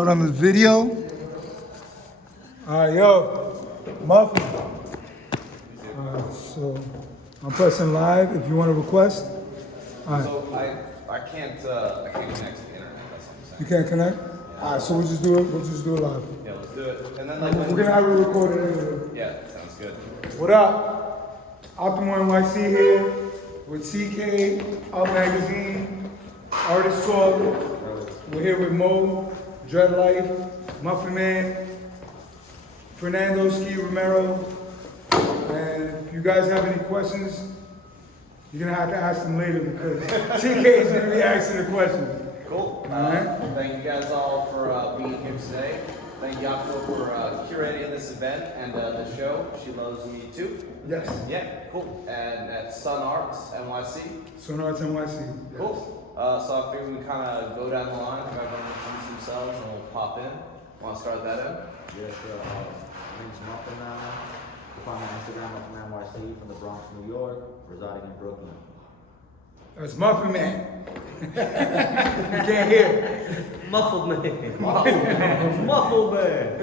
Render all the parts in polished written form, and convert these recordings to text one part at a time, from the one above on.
On this video. Alright, yo, Muffin. So I'm pressing live if you want to request. Alright. So I can't connect to the internet, that's what I'm saying. You can't connect? Alright, so we'll just do it live. Yeah, let's do it. And then We're gonna have it recorded anyway. yeah, sounds good. What up? Optimal NYC here with CK, Up Magazine, Artist Talk. We're here with Mo, Dread Life, Muffin Man, Fernando Ski Romero. And if you guys have any questions, you're gonna have to ask them later because CK is gonna be asking the questions. Cool. Alright. Thank you guys all for being here today. Thank you, Optimal, for curating this event and the show. She Loves Me Too. Yes. Yeah, cool. And at Sun Arts NYC. Sun Arts NYC. Yes. Cool. So I figured we kind of go down the line, if everyone introduce themselves, and we'll pop in. Want to start that in? Yeah, sure. My name's Muffin Man. You can find me on Instagram, Muffin NYC, from the Bronx, New York, residing in Brooklyn. That's Muffin Man. You can't hear. Muffled man. Muffled man.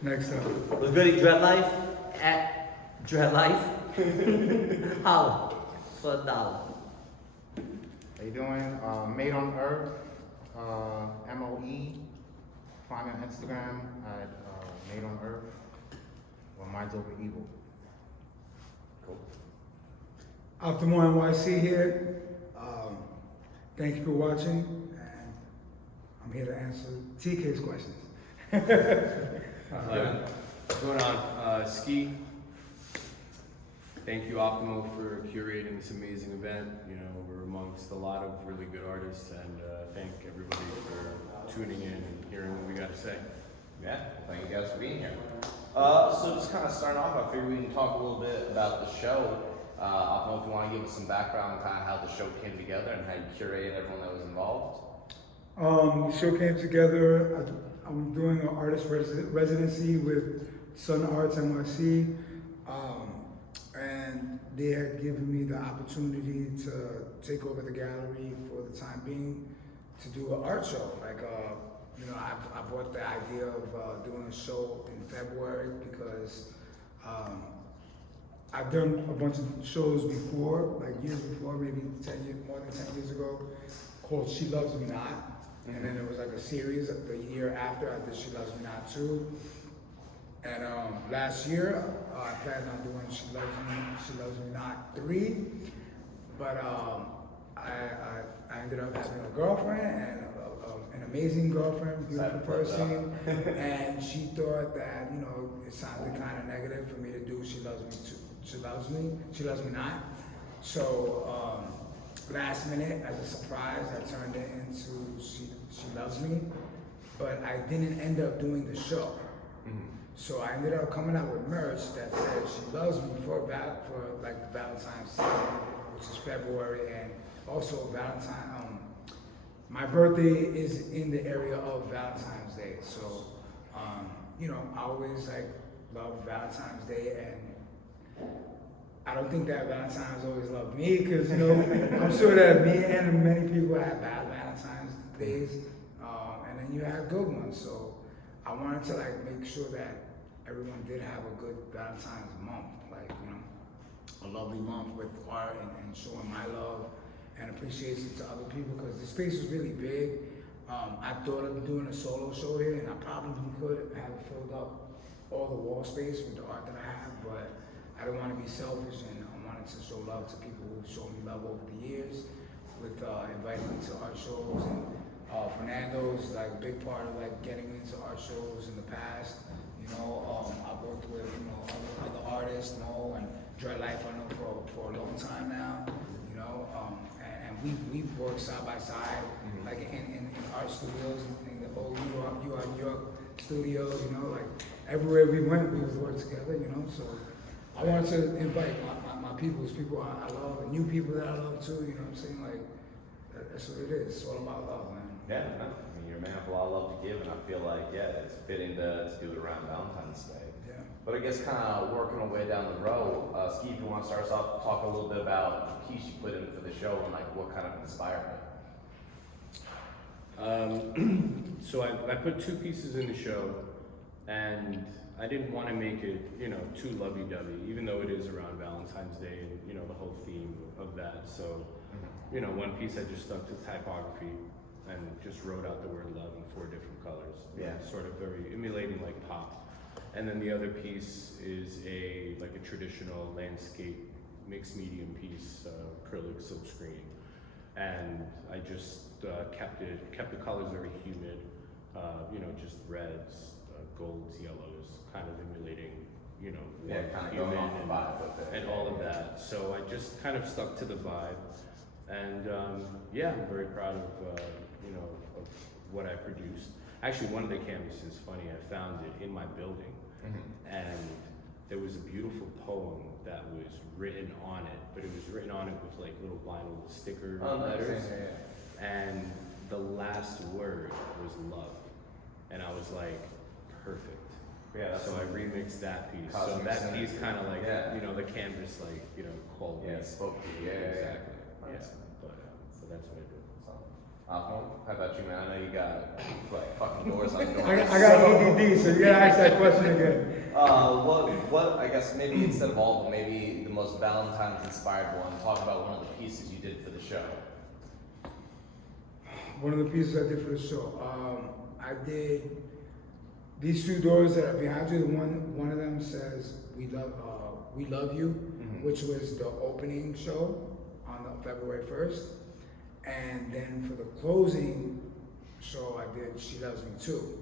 Next up. What's good, Dread Life? At Dread Life. Holla for $1. How you doing? Made on Earth, MOE. Find me on Instagram at Made on Earth. Or Minds Over Evil. Cool. Optimal NYC here. Thank you for watching, and I'm here to answer TK's questions. What's going on? Ski. Thank you, Optimal, for curating this amazing event. You know, we're amongst a lot of really good artists, and thank everybody for tuning in and hearing what we got to say. Yeah, thank you guys for being here. So just kind of starting off, I figured we can talk a little bit about the show. I don't know if you want to give us some background on kind of how the show came together and how you curated everyone that was involved. The show came together. I'm doing an artist residency with Sun Arts NYC, and they had given me the opportunity to take over the gallery for the time being to do an art show. I brought the idea of doing a show in February because I've done a bunch of shows before, like years before, maybe more than 10 years ago, called She Loves Me Not. And then there was like a series the year after I did She Loves Me Not 2. And last year, I planned on doing She Loves Me Not 3. But I ended up having a girlfriend, and an amazing girlfriend, beautiful person. And she thought that, it sounded kind of negative for me to do She Loves Me Too. She Loves Me Not. So last minute, as a surprise, I turned it into She Loves Me, but I didn't end up doing the show. So I ended up coming out with merch that said She Loves Me for like Valentine's season, which is February, and also Valentine. My birthday is in the area of Valentine's Day, so I always love Valentine's Day, and I don't think that Valentine's always loved me because, I'm sure that me and many people have bad Valentine's days, and then you have good ones. So I wanted to make sure that everyone did have a good Valentine's month, a lovely month with art and showing my love and appreciation to other people because the space is really big. I thought of doing a solo show here, and I probably could have filled up all the wall space with the art that I have, but I don't want to be selfish, and I wanted to show love to people who've shown me love over the years with inviting me to art shows. And Fernando's a big part of getting me into art shows in the past. I've worked with other artists, Mo and Dread Life, I know for a long time now. And we've worked side by side, in art studios, in the old New York studios. Everywhere we went, we would work together. So I wanted to invite my people I love, and new people that I love too. You know what I'm saying? That's what it is. It's all about love, man. Yeah, no, you're a man with a lot of love to give, and I feel it's fitting to do it around Valentine's Day. Yeah. But I guess kind of working our way down the road, Ski, if you want to start us off, talk a little bit about the piece you put in for the show and what kind of inspired it. So I put 2 pieces in the show, and I didn't want to make it, too lovey-dovey, even though it is around Valentine's Day and, the whole theme of that. So, one piece I just stuck to typography and just wrote out the word love in 4 different colors. Yeah. Sort of very emulating like pop. And then the other piece is a traditional landscape mixed medium piece, acrylic silk screen. And I just kept the colors very humid, just reds, golds, yellows, kind of emulating, kind of human going off the vibe with it. and all of that. So I just kind of stuck to the vibe, and I'm very proud of of what I produced. Actually, one of the canvases, funny, I found it in my building, and there was a beautiful poem that was written on it, but it was written on it with like little vinyl sticker letters, and the last word was love, and I was like, perfect. Yeah, So I remixed that piece. So cosmic that synergy. piece kind of like, Yeah. the canvas called me. Yeah, it spoke to you. Exactly. Yeah. Yeah. But so that's what I did. How about you, man? I know you got like fucking doors on doors. I got ADD, so you gotta ask that question again. What I guess maybe instead of all, but maybe the most Valentine's inspired one. Talk about one of the pieces you did for the show. One of the pieces I did for the show, I did these 2 doors that are behind you. One of them says "We love you," which was the opening show on February 1st, and then for the closing show, I did "She Loves Me Too,"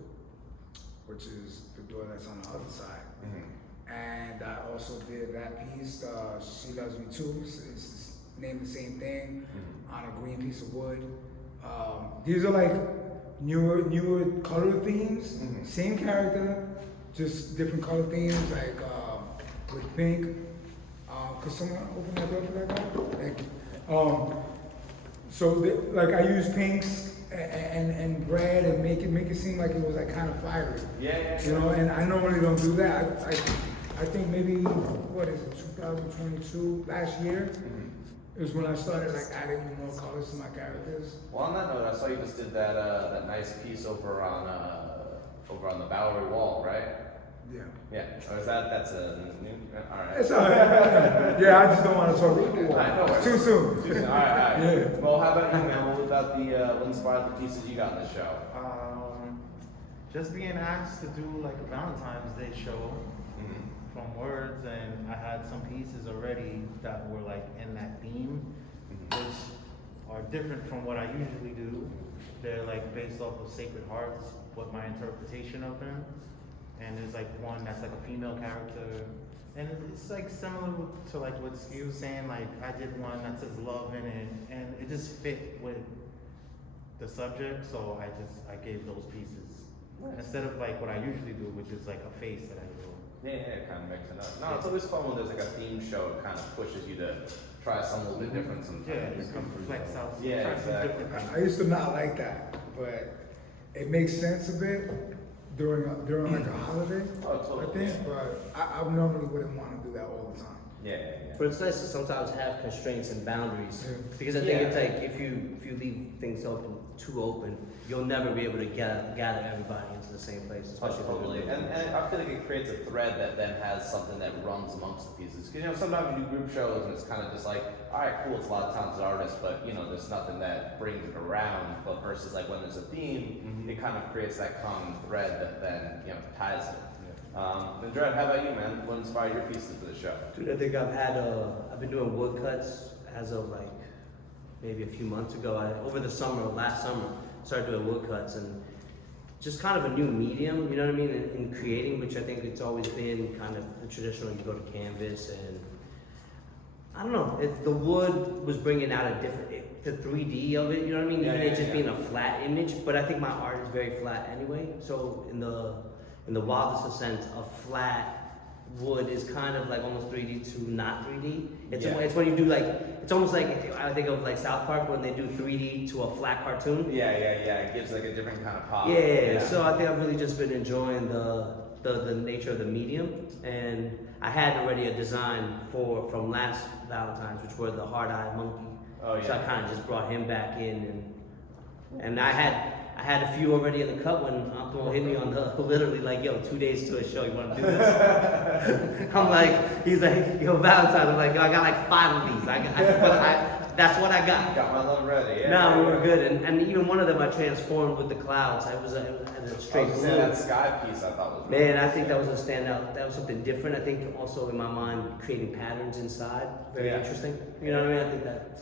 which is the door that's on the other side. And I also did that piece, "She Loves Me Too." It's named the same thing on a green piece of wood. These are like newer color themes, same character, just different color themes, like with pink. Could someone open that door for that guy? Thank you. Like I used pinks and red and make it seem like it was like kind of fiery. Yeah. And I normally don't do that. I think maybe, what is it, 2022, last year, is when I started like adding more colors to my characters. Well, on that note, I saw you just did that nice piece over on the Bowery wall, right? Yeah. Yeah. Or is that's a new? All right. It's all right. Yeah, I just don't want to talk about that. I know. It's too soon. All right. Yeah. Well, how about you, man? What about what inspired the pieces you got in the show? Just being asked to do like a Valentine's Day show from words, and I had some pieces already that were like in that theme, which are different from what I usually do. They're like based off of Sacred Hearts, what my interpretation of them. And there's like one that's like a female character, and it's like similar to like what Ski was saying. Like I did one that says love in it, and it just fit with the subject, so I gave those pieces instead of like what I usually do, which is like a face that I do. Yeah, kind of mixing up. No, it's always fun when there's like a theme show. It kind of pushes you to try something a little bit different sometimes. Yeah, you come from flex out. Yeah, try some exactly. different things. I used to not like that, but it makes sense a bit during like a holiday, Oh, totally. I think. But I normally wouldn't want to do that all the time. Yeah. But it's nice to sometimes have constraints and boundaries, Yeah. because I think Yeah. it's like if you leave things too open, you'll never be able to gather everybody into the same place, Oh, especially if totally. they're And I feel like it creates a thread that then has something that runs amongst the pieces. Because sometimes you do group shows and it's kind of just like, all right, cool, it's a lot of talented artists, but there's nothing that brings it around. But versus like when there's a theme, it kind of creates that common thread that then ties it. And Dred, how about you, man? What inspired your pieces for the show? Dude, I think I've been doing woodcuts as of like maybe a few months ago. Over the last summer, started doing woodcuts, and just kind of a new medium, you know what I mean, in creating, which I think it's always been kind of the traditional, you go to canvas, and I don't know, the wood was bringing out the 3D of it, you know what I mean, even it just being a flat image, but I think my art is very flat anyway, so in the wildest of sense, a flat wood is kind of like almost 3D to not 3D. It's when you do like, it's almost like, I think of like South Park when they do 3D to a flat cartoon. Yeah. It gives like a different kind of pop. Yeah. So I think I've really just been enjoying the nature of the medium, and I had already a design from last Valentine's, which were the hard-eyed monkey. Oh, yeah. So I kind of just brought him back in, and I I had a few already in the cut when Optimal hit me on the literally like, yo, 2 days to a show, you wanna do this? I'm like, he's like, yo, Valentine. I'm like, yo, I got like 5 of these. That's what I got. Got my love ready. Yeah. No, we were good, and even one of them I transformed with the clouds. I was a straight blue. That sky piece I thought was Man, I think that was a standout. That was something different. I think also in my mind, creating patterns inside, very Yeah. interesting. You know what I mean? I think that.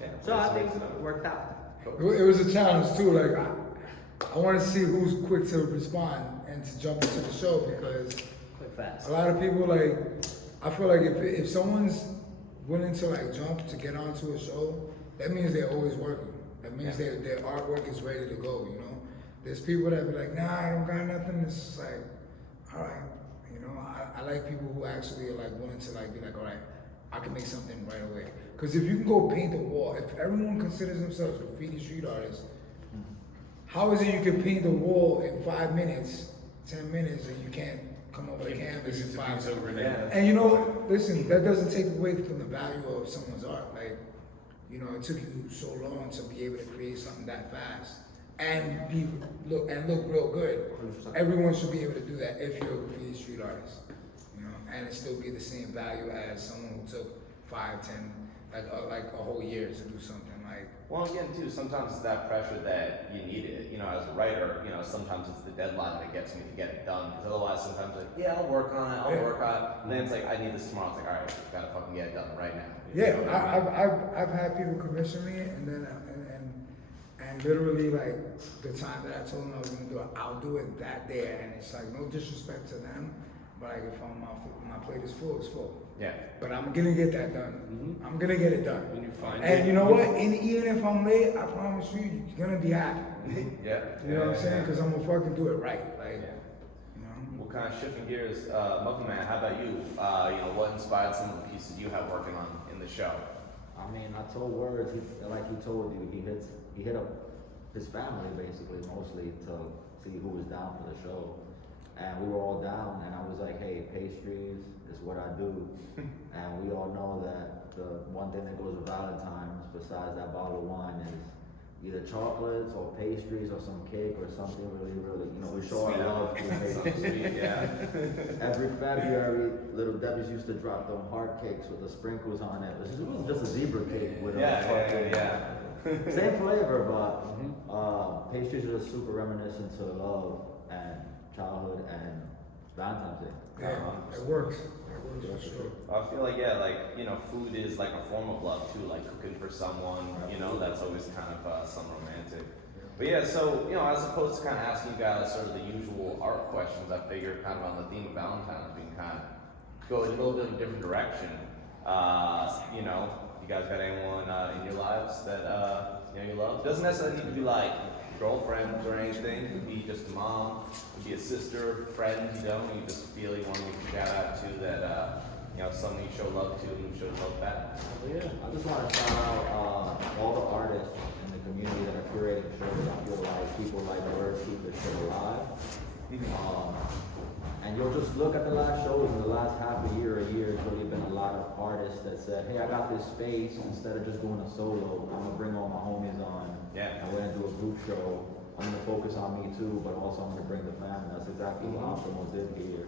Yeah, So I think it worked out. It was a challenge too. Like I want to see who's quick to respond and to jump into the show because Quick, fast. a lot of people like. I feel like if someone's willing to like jump to get onto a show, that means they're always working. That means their artwork is ready to go. You know, there's people that be like, nah, I don't got nothing. It's just like, all right, you know, I like people who actually are like willing to like be like, all right, I can make something right away. Because if you can go paint the wall, if everyone considers themselves graffiti street artists, how is it you can paint the wall in 5 minutes, 10 minutes, and you can't come up with a canvas in 5 minutes? overnight. And you know, listen, that doesn't take away from the value of someone's art. Like, you know, it took you so long to be able to create something that fast and look real good. 100%. Everyone should be able to do that if you're a graffiti street artist, you know, and it still be the same value as someone who took 5, 10, like a whole year to do something like. Well, again, too, sometimes it's that pressure that you need it. You know, as a writer, you know, sometimes it's the deadline that gets me to get it done. Because otherwise, sometimes like, yeah, I'll work on it, I'll work on it. And then it's like, I need this tomorrow. It's like, all right, gotta fucking get it done right now. Yeah, I've had people commission me, and then and literally like the time that I told them I was gonna do it, I'll do it that day, and it's like no disrespect to them, but like if my plate is full, it's full. Yeah. But I'm gonna get that done. I'm gonna get it done. When you find And it, you know what? And even if I'm late, I promise you, you're gonna be happy. Yeah. You know what I'm saying? Because I'm gonna fucking do it right. Like, Yeah. you know. Well, kind of shifting gears, Muffin Man, how about you? You know, what inspired some of the pieces you have working on in the show? I mean, I told words. Like he told you, he hit up his family basically mostly to see who was down for the show, and we were all down. And I was like, hey, pastries is what I do, and we all know that the one thing that goes with Valentine's besides that bottle of wine is either chocolates or pastries or some cake or something really, you know, we show our love through pastries. Yeah. Every February, little Debbie's used to drop them heart cakes with the sprinkles on it. It was just a zebra cake with a heart cake. Same flavor, but pastries are just super reminiscent to love and childhood and Valentine's Day. Yeah, it works. It works for sure. I feel like, yeah, like, you know, food is like a form of love too, like cooking for someone, you know, that's always kind of some romantic. But yeah, so, you know, as opposed to kind of asking you guys sort of the usual art questions, I figure kind of on the theme of Valentine's, we can kind of go in a little bit of a different direction. You know, you guys got anyone in your lives that, you know, you love? Doesn't necessarily need to be like girlfriends or anything. It could be just a mom, it could be a sister, friend, you know, you just feel you want to give a shout out to that, you know, someone you show love to and who shows love back. Yeah, I just want to shout out all the artists in the community that are curating shows. I feel like people like Birds keep this shit alive. And you'll just look at the last shows in the last half a year, there's really been a lot of artists that said, hey, I got this space, instead of just doing a solo, I'm gonna bring all my homies on. Yeah. And we're gonna do a group show. I'm gonna focus on me too, but also I'm gonna bring the family. That's exactly what Optimal did here.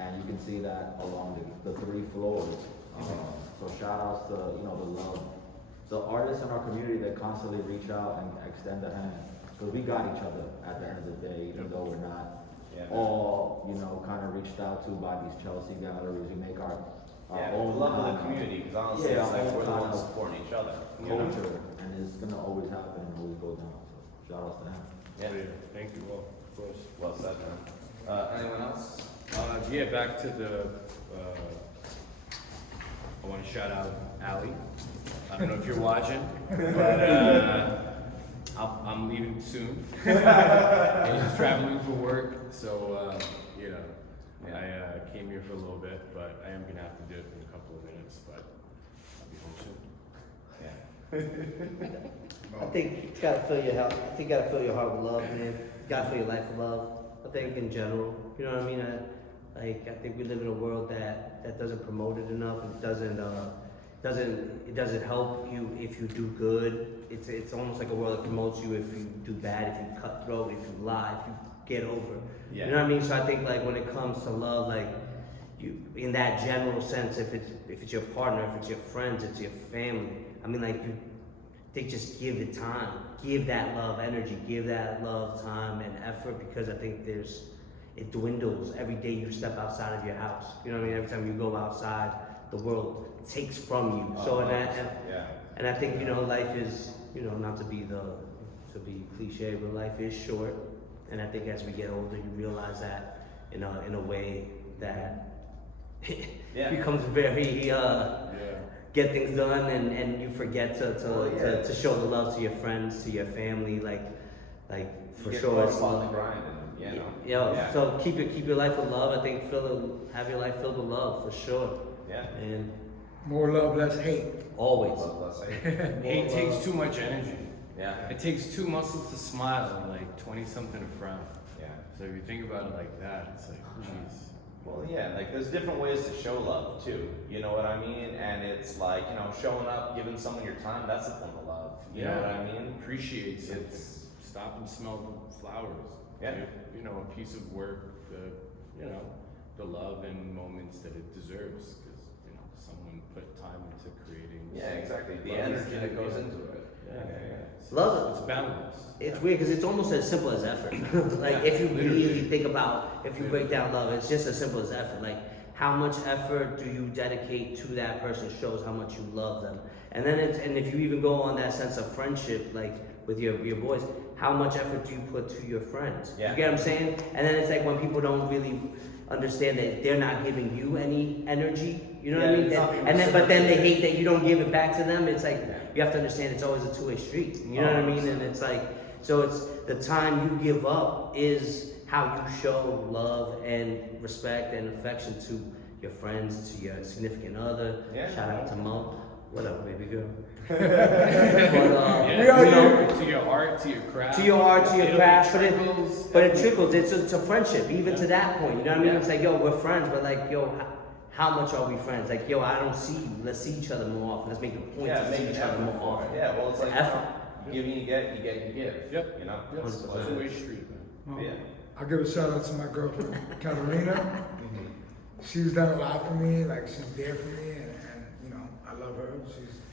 And you can see that along the 3 floors. So shout outs to, you know, the artists in our community that constantly reach out and extend a hand. Because we got each other at the end of the day, even though we're not all, you know, kind of reached out to by these Chelsea galleries. We make our own love of the community, because honestly, it's like we're the ones supporting each other. culture, and it's gonna always happen and always go down. So shout outs to him. Yeah. Thank you. Well, of course. Well said, man. Anyone else? Yeah, back to the. I want to shout out Ali. I don't know if you're watching, but I'm leaving soon. I'm just traveling for work, so you know, I came here for a little bit, but I am gonna have to dip in a couple of minutes. But I'll be home soon. Yeah. I think you gotta fill your heart. I think you gotta fill your heart with love, man. You gotta fill your life with love. I think in general, you know what I mean. I think we live in a world that doesn't promote it enough. It doesn't it doesn't help you if you do good. It's almost like a world that promotes you if you do bad, if you cut throat, if you lie, if you get over. Yeah. You know what I mean? So I think like when it comes to love, like you in that general sense, if it's your partner, if it's your friends, it's your family. I mean like they just give it time, give that love energy, give that love time and effort, because I think it dwindles every day you step outside of your house. You know what I mean? Every time you go outside, the world takes from you. So and I think, you know, life is, you know, not to be cliche, but life is short. And I think as we get older, you realize that in a way that it becomes very get things done, and you forget to show the love to your friends, to your family, like for sure. It's on the grind, and So keep your life with love. I think have your life filled with love for sure. Yeah. And More love, less hate. always. Let's say. Hate takes too much energy. Yeah. It takes 2 muscles to smile and like 20-something to frown. Yeah. So if you think about it like that, it's like, jeez. Well, yeah, like there's different ways to show love too. You know what I mean? And it's like, you know, showing up, giving someone your time, that's a form of love. You know what I mean? Appreciate something. It's- Stop and smell the flowers. Yeah. Give, you know, a piece of work, the love and moments that it deserves, because you know someone put time into creating. Yeah, exactly. The love is energy that goes into it. It's, Love- It's boundless. It's weird because it's almost as simple as effort. Like Yeah, if you literally. really think about, if you break down love, it's just as simple as effort. Like how much effort do you dedicate to that person shows how much you love them. And then and if you even go on that sense of friendship, like with your boys, how much effort do you put to your friends? Yeah. You get what I'm saying? And then it's like when people don't really understand that they're not giving you any energy. You know what I Yeah, mean? it's not being And then but then they reciprocated. hate that you don't give it back to them. It's like Yeah. you have to understand it's always a two-way street. You know what I mean? And it's like, so it's the time you give up is how you show love and respect and affection to your friends, to your significant other. Yeah. Shout out to Mo. What up, baby girl? But, Yeah, you know, to your art, to your craft. to your art, to your It craft, trickles. but it trickles. It's a friendship, even to Yeah. that point. You know what I mean? Yeah. It's like, yo, we're friends, but like, yo, how much are we friends? Like, yo, I don't see you. Let's see each other more often. Let's make a point Yeah, to make see an each other effort more for often. it. Yeah, well, it's like, you Effort. know, give you get, you get, you give. Yep. You know? Yes, it's a 100%. two-way street, man. Well, Yeah. I'll give a shout out to my girlfriend, Katarina. She's done a lot for me, like she's there for me, and you know, I love her.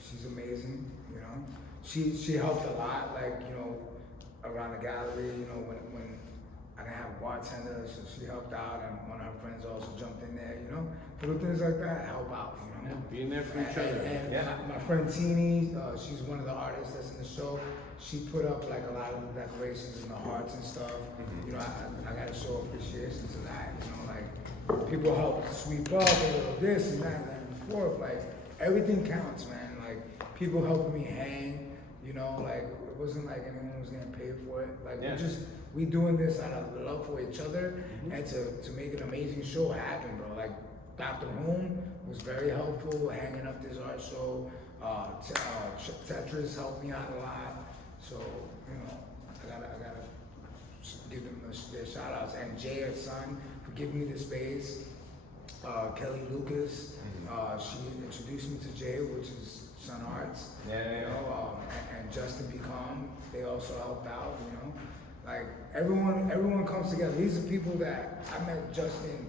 She's amazing, you know. She helped a lot, like, you know, around the gallery, you know, when I didn't have a bartender, so she helped out, and one of her friends also jumped in there, you know. Little things like that help out, you know. Yeah, being there for each other. And Yeah. my friend Teeny, she's one of the artists that's in the show. She put up like a lot of the decorations and the hearts and stuff. You know, I gotta show appreciation to that. You know, like people help sweep up a little this and that and forth. Like everything counts, man. Like people helping me hang. You know, like it wasn't like anyone was getting paid for it. Like Yeah. we doing this out of love for each other and to make an amazing show happen, bro. Like Dr. Hoom was very helpful hanging up this art show. Tetris helped me out a lot. So, you know, I gotta give them their shout outs. And Jay, her son, for giving me the space. Kelly Lucas, she introduced me to Jay, which is Sun Arts. Yeah. You know, and Justin Become, they also helped out, you know. Like everyone comes together. These are people that I met Justin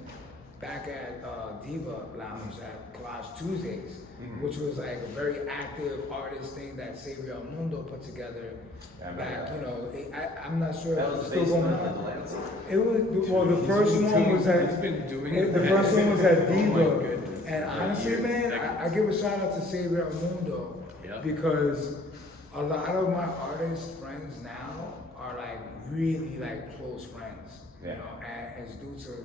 back at Diva Lounge at Collage Tuesdays, which was like a very active artist thing that Xavier Mundo put together I remember back, that. you know. I'm not sure That if was it's the still going basement of on. the Lancet. It was, well, the first one was He's at, been doing it. the first one was at Oh my Diva. goodness. And honestly, Years, man, decades. I give a shout out to Xavier Mundo Yeah. because a lot of my artist friends now are like really like close friends, you Yeah. know, and it's due to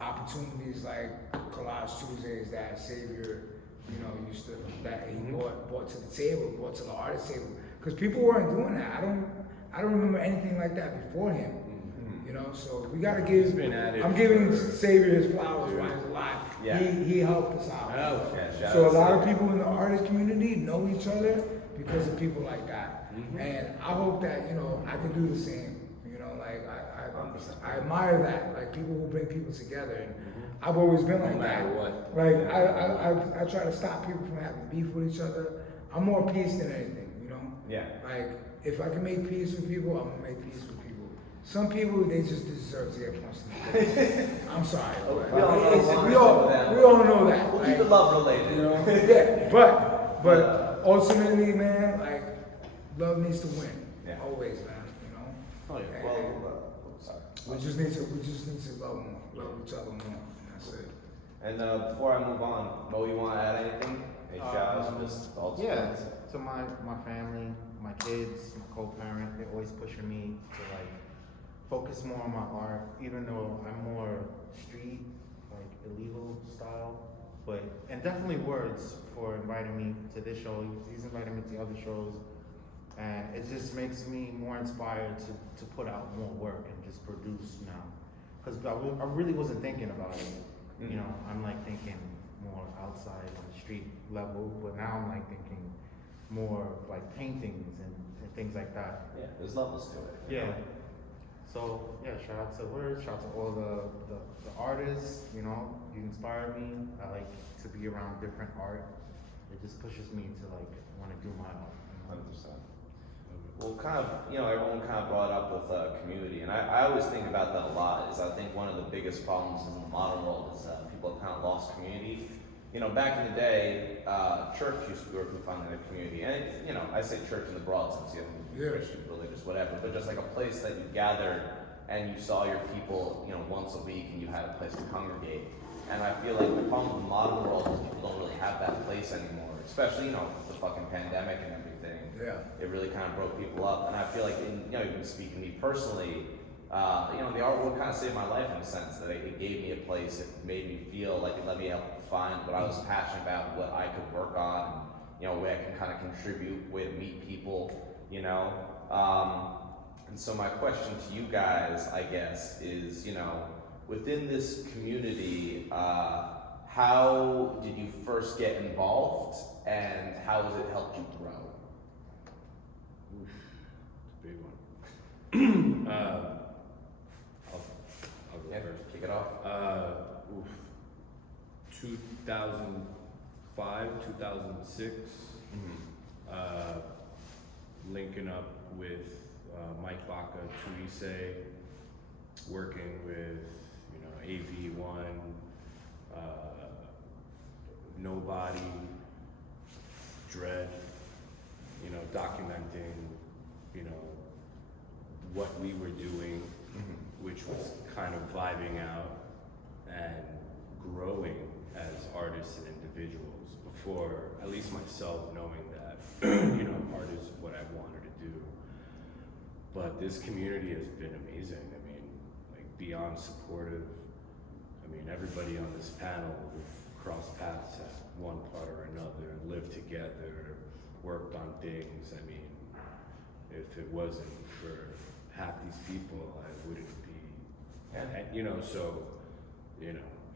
opportunities like Collage Tuesdays that Xavier, you know, used to, that he brought to the table, brought to the artist table. Because people weren't doing that. I don't remember anything like that before him. You know, so we gotta give. He's been at it I'm giving for- Xavier his flowers while he's alive. Yeah. He helped us out. Oh, Yeah, shout So a out to lot of Xavier. people in the artist community know each other because of people like that. And I hope that, you know, I can do the same. You know, like I'm 100%. I admire that, like people who bring people together. And I've always been like No matter that. what. Like I try to stop people from having beef with each other. I'm more peace than anything, you know. Yeah. Like if I can make peace with people, I'm gonna make peace with people. Some people they just deserve to get punched in the face. I'm sorry. We all know It's- one we thing all with them. we all know that. We'll like, keep it love related. you know, yeah, but ultimately, man, like love needs to win. Yeah. Always, man. You know. Oh yeah. And Well, sorry. we just need to love more, love each other more. And that's it. And before I move on, Mo, you want to add anything? Any shout outs? Just all Yeah, to my family, my kids, my co-parent, they're always pushing me to like focus more on my art, even though I'm more street, like illegal style. But and definitely Words for inviting me to this show. He's invited me to other shows, and it just makes me more inspired to put out more work and just produce now. Because I really wasn't thinking about it. You know, I'm like thinking more outside on the street level, but now I'm like thinking more of like paintings and things like that. Yeah, there's levels to it. Yeah. So yeah, shout out to Words, shout out to all the artists, you know, you inspire me. I like to be around different art. It just pushes me to like want to do my art. 100%. Well, kind of, everyone kind of brought up with community, and I always think about that a lot. Is I think one of the biggest problems in the modern world is that people have kind of lost community. Back in the day, church used to be where we found a community, and I say church in the broad sense, Christian, religious, whatever, but just like a place that you gathered and you saw your people, once a week, and you had a place to congregate. And I feel like the problem with the modern world is people don't really have that place anymore, especially with the fucking pandemic and everything. Yeah. It really kind of broke people up, and I feel like, even speaking to me personally, the artwork kind of saved my life in a sense that it gave me a place. It made me feel like it let me help find what I was passionate about, what I could work on, and way I can kind of contribute, way to meet people, And so my question to you guys, I guess, is, within this community, how did you first get involved, and how has it helped you grow? Oof, it's a big one. I'll go first. Kick it off. 2005, 2006, linking up with Mike Baca, Tuise, working with, AV1, Nobody, Dread, documenting, what we were doing, which was kind of vibing out and growing as artists and individuals before, at least myself, knowing that, art is what I wanted to do. But this community has been amazing. I mean, like beyond supportive. I mean, everybody on this panel, we've crossed paths at one part or another, lived together, worked on things. I mean, if it wasn't for half these people, I wouldn't be,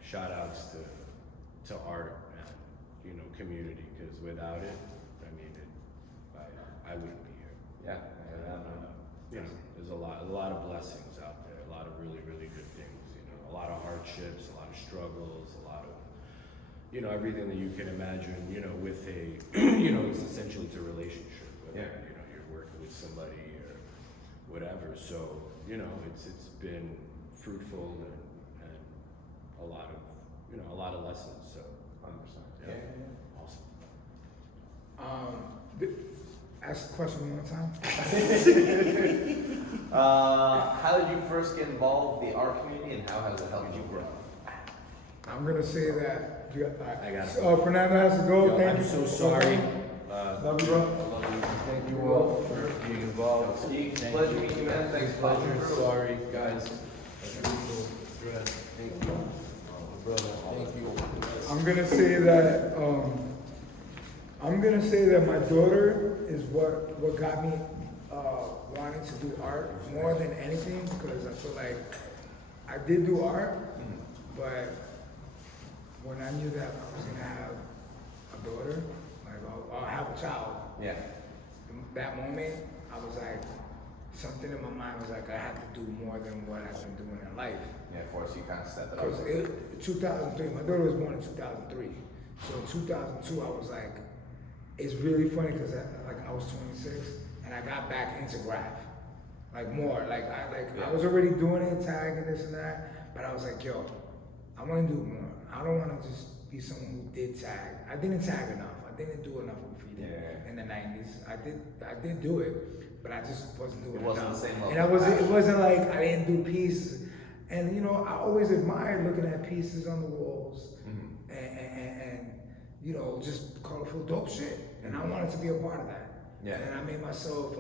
shout outs to art and, community, because without it, I mean, I wouldn't be here. Yeah. There's a lot of blessings out there, a lot of really, really good things, a lot of hardships, a lot of struggles, a lot of, everything that you can imagine, with a, it's essentially it's a relationship, whether, you're working with somebody or whatever. So, it's been fruitful and a lot of lessons. So, 100%. yeah. Awesome. Ask the question one more time. How did you first get involved with the art community, and how has it helped you grow? I'm gonna say that. I got it. Fernando has to go. Thank I'm you. so sorry. Love you, bro. I love you. Thank you all for being involved. Steve, Thank pleasure you. meeting you, man. Thanks for coming Pleasure. through. Sorry, guys. Thank you. Brother, thank you. I'm gonna say that my daughter is what got me wanting to do art more than anything, because I feel like I did do art, but when I knew that I was gonna have a daughter, like I'll have a child, Yeah. that moment I was like, something in my mind was like I had to do more than what I've been doing in life. Yeah, of course, you kind of stepped it up. Because 2003, my daughter was born in 2003. So in 2002, I was like, it's really funny because I was 26 and I got back into graph. Like more, I was already doing it, tagging this and that, but I was like, yo, I want to do more. I don't want to just be someone who did tag. I didn't tag enough. I didn't do enough graffiti in the 90s. I did do it, but I just wasn't doing enough. It wasn't the same level. And it wasn't like I didn't do pieces. And you know, I always admired looking at pieces on the walls and you know, just colorful dope shit. And I wanted to be a part of that. Yeah. And I made myself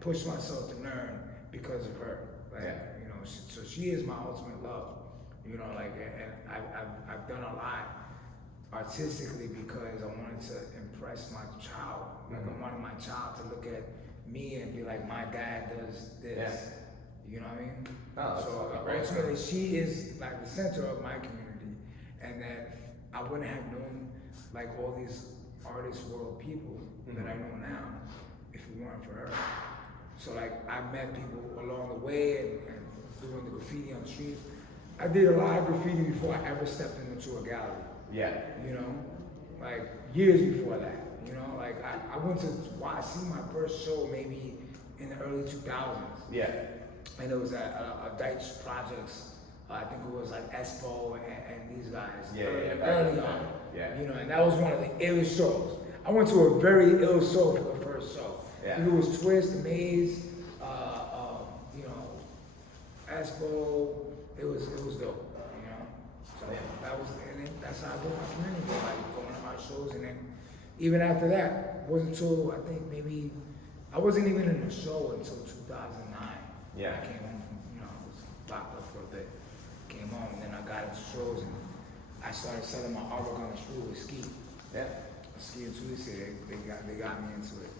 push myself to learn because of her. You know, so she is my ultimate love. You know, and I've done a lot artistically because I wanted to impress my child. I wanted my child to look at me and be like, my dad does this. Yeah. You know what I mean? Oh, that's So great. ultimately, she is the center of my community, and then I wouldn't have known all these artist world people that I know now if it weren't for her. So I met people along the way and doing the graffiti on the streets. I did a lot of graffiti before I ever stepped into a gallery. Yeah. You know, years before that. You know, I went to YC my first show maybe in the early 2000s. Yeah. And it was at Deitch Projects. I think it was Espo and these guys. Early on. Yeah. You know, and that was one of the illest shows. I went to a very ill show for the first show. Yeah. It was Twist, Maze, you know, Espo. It was dope. You know, so that's how I built my community. Going to art shows, and then even after that, wasn't until I think maybe I wasn't even in the show until 2009. Yeah. I came home from, you know, I was locked up for a bit. Came home, and then I got into shows, and I started selling my artwork on the street with Ski. Yeah. Ski and Tweety, they got me into it.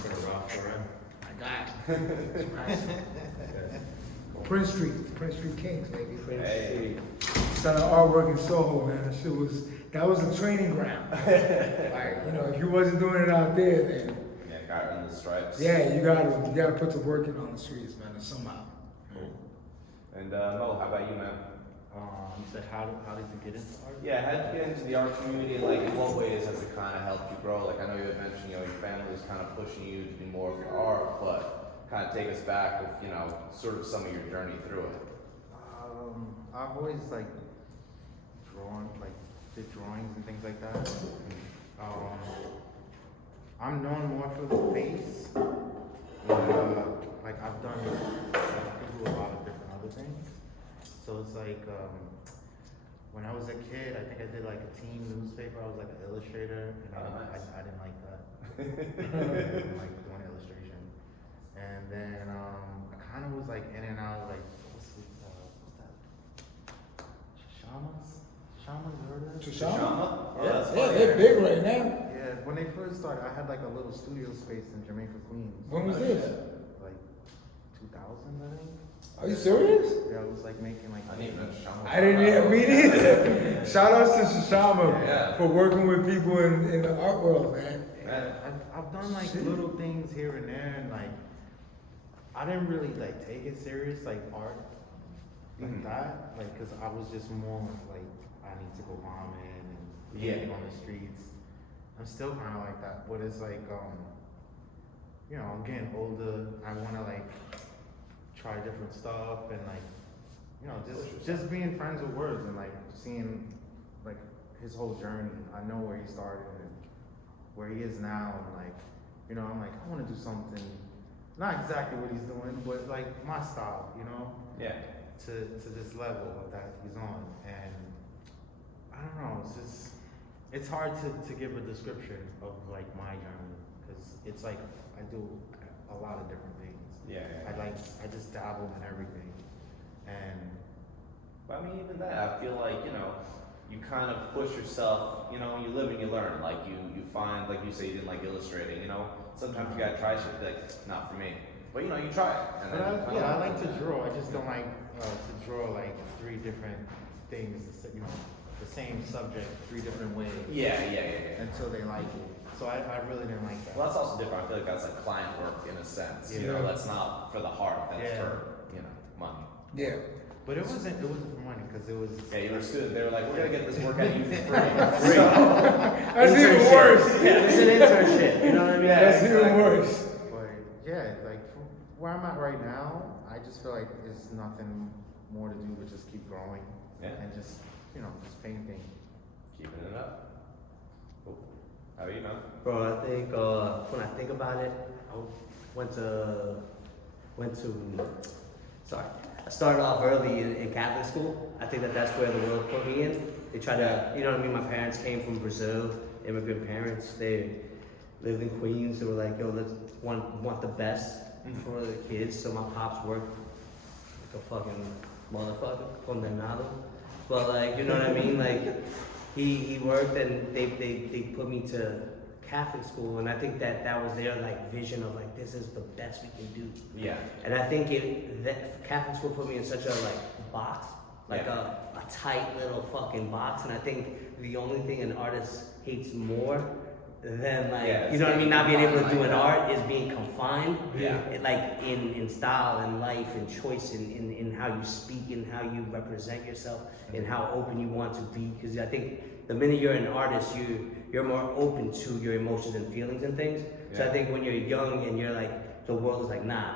Put a rock around. I got it. Right. Prince Street Kings, baby. Hey. Selling artwork in Soho, man. That was a training ground. You know, if you wasn't doing it out there, then Yeah, got earned the stripes. yeah, you gotta put the work in on the streets, man, somehow. And Mo, how about you, man? You said how did you get into art? Yeah, how'd you get into the art community? In what ways has it kind of helped you grow? I know you had mentioned, your family's kind of pushing you to do more of your art, but kind of take us back with, sort of some of your journey through it. I've always drawn, did drawings and things like that. I'm known more for the face. I've done, I do a lot of different other things. So it's when I was a kid, I think I did a teen newspaper. I was an illustrator, and I didn't like that. I didn't like doing illustration. And then I kind of was in and out of what's that? Shamas, you heard of that? Shama? Oh, that's Yeah, fun. they're big right now. Yeah, when they first started, I had a little studio space in Jamaica, Queens. When was this? 2000, I think. Are you serious? Yeah, I was making I didn't even know Shama. I didn't me neither. Shout outs to Shashama Yeah. for working with people in the art world, man. I've done little things here and there, and I didn't really take it serious, art that, because I was just more I need to go bombing and getting on the streets. I'm still kind of like that, but it's I'm getting older. I want to try different stuff and just being friends with words and seeing his whole journey. I know where he started and where he is now, and I'm I want to do something, not exactly what he's doing, but my style, Yeah. to this level that he's on. And I don't know, it's hard to give a description of my journey, because it's I do a lot of different things. Yeah. I just dabble in everything. And But even that, I feel you kind of push yourself, when you live and you learn. You find, you say you didn't like illustrating, sometimes you gotta try shit not for me. But you try it. And but then I like to draw. I just don't like to draw 3 different things, the same subject 3 different ways Yeah. until they like it. So I really didn't like that. Well, that's also different. I feel like that's like client work in a sense. You know, Yeah. that's not for the heart. That's Yeah. for money. Yeah. But it wasn't for money because it was. Yeah, you were a student. They were like, we're gonna get this work out of you for free. That's even Internship. worse. It's an internship, you know what I mean? Yeah. That's even exactly. worse. But yeah, like where I'm at right now, I just feel like there's nothing more to do but just keep growing Yeah. and just just painting. Keeping it up. Cool. How are you, man? Bro, I think when I think about it, I I started off early in Catholic school. I think that's where the world put me in. They tried to, you know what I mean? My parents came from Brazil, immigrant parents. They lived in Queens. They were like, yo, let's want the best for the kids. So my pops worked like a fucking motherfucker, condenado. But like, you know what I mean? Like, he worked and they put me to Catholic school, and I think that was their like vision of like, this is the best we can do. Yeah. And I think that Catholic school put me in such a like box, like a tight little fucking box. And I think the only thing an artist hates more than like, you know what I mean, not being able to do an art is being confined. Yeah. Like in style and life and choice in how you speak and how you represent yourself and how open you want to be. Because I think the minute you're an artist, you're more open to your emotions and feelings and things. So I Yeah. think when you're young and you're like, the world is like, nah,